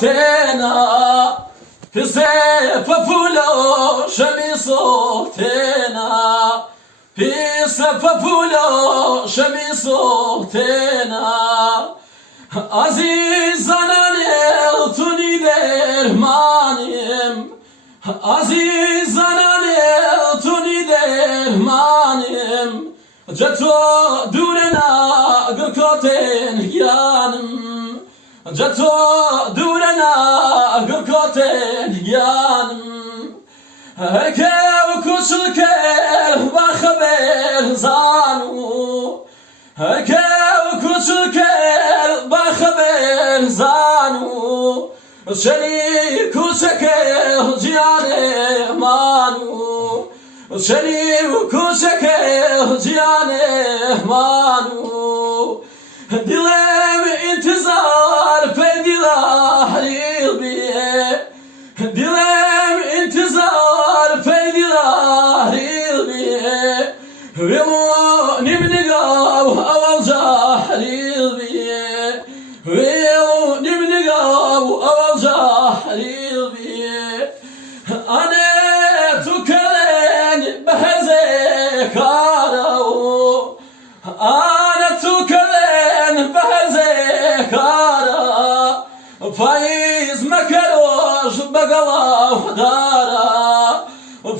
tena, se populo shemiso tena, se populo shemiso tena. Azizan anel tuni dermanim, azizan anel tuni dermanim. Ceto durena gurkoten yanım, ceto durena gurkoten yanım. Hekev kuçulker bakhaber zanu, hekev kuçulker bakhaber zanu. Şeni kuçeker ciyane manu, şeni kuçeker ciyane manu. Dilem intizar peydilah ilbiye, dilem intizar peydilah ilbiye. Velo nimnigav aval cahril biye, velo nimnigav aval cahril biye. Ane tukelen beheze karao, ane tukelen beheze kara. Faiz mekeroj begalav dara,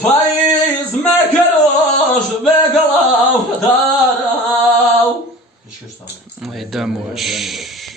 faiz mekeroj begalav dara. Ой, да, можешь.